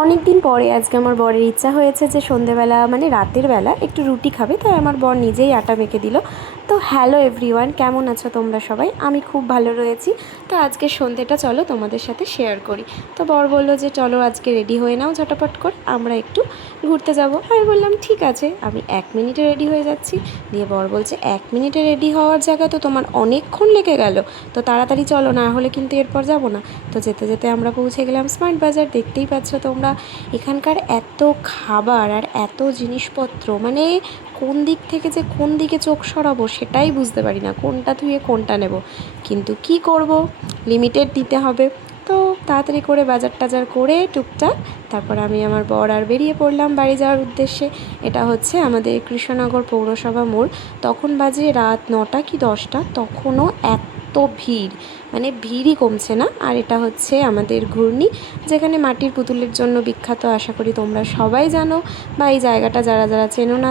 অনেক দিন পরে আজকে আমার বরের ইচ্ছা হয়েছে যে সন্ধেবেলা মানে রাতের বেলা একটু রুটি খাবে, তাই আমার বর নিজেই আটা মেখে দিল। তো হ্যালো এভরিওয়ান, কেমন আছো তোমরা সবাই? আমি খুব ভালো রয়েছি। তো আজকে সন্ধেটা চলো তোমাদের সাথে শেয়ার করি। তো বর বললো যে চলো আজকে রেডি হয়ে নাও ঝটাপট করে, আমরা একটু ঘুরতে যাব। আমি বললাম ঠিক আছে, আমি 1 মিনিটে রেডি হয়ে যাচ্ছি। দিয়ে বর বলছে 1 মিনিটে রেডি হওয়ার জায়গা তো তোমার অনেকক্ষণ লেগে গেল, তো তাড়াতাড়ি চলো, না হলে কিন্তু এরপর যাব না। তো যেতে যেতে আমরা পৌঁছে গেলাম স্মার্ট বাজার। দেখতেই পাচ্ছ তোমরা এখানকার এত খাবার আর এত জিনিসপত্র, মানে কোন দিক থেকে যে কোন দিকে চোখ সরাবো সেটাই বুঝতে পারি না, কোনটা ধুয়ে কোনটা নেব। কিন্তু কি করব, লিমিটেড দিতে হবে। তো তাড়াতাড়ি করে বাজার টাজার করে টুকটাক তারপর আমি আমার বর আর বেরিয়ে পড়লাম বাড়ি যাওয়ার উদ্দেশ্যে। এটা হচ্ছে আমাদের কৃষ্ণনগর পৌরসভা মোড়। তখন বাজে রাত 9টা কি 10টা, তখনও এত ভিড়, মানে ভিড়ই কমছে না। আর এটা হচ্ছে আমাদের ঘূর্ণি, যেখানে মাটির পুতুলের জন্য বিখ্যাত। আশা করি তোমরা সবাই জানো, বা এই জায়গাটা যারা যারা চেনো না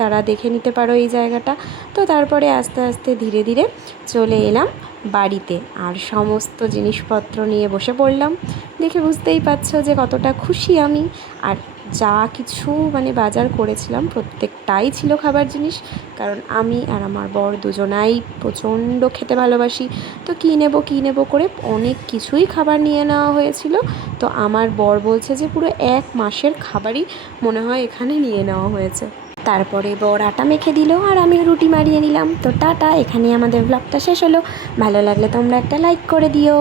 তারা দেখে নিতে পারো এই জায়গাটা। তো তারপরে আস্তে আস্তে ধীরে ধীরে চলে এলাম বাড়িতে, আর সমস্ত জিনিসপত্র নিয়ে বসে পড়লাম। দেখে বুঝতেই পারছো যে কতটা খুশি আমি। আর যা কিছু মানে বাজার করেছিলাম প্রত্যেকটাই ছিল খাবার জিনিস, কারণ আমি আর আমার বর দুজনাই প্রচণ্ড খেতে ভালোবাসি। তো কী নেব করে অনেক কিছুই খাবার নিয়ে নেওয়া হয়েছিল। তো আমার বর বলছে যে পুরো 1 মাসের খাবারই মনে হয় এখানে নিয়ে নেওয়া হয়েছে। তারপরে বর আটা মেখে দিল আর আমি রুটি মারিয়ে নিলাম। তো টাটা, এখানেই আমাদের ব্লগটা শেষ হলো। ভালো লাগলে তোমরা একটা লাইক করে দিও।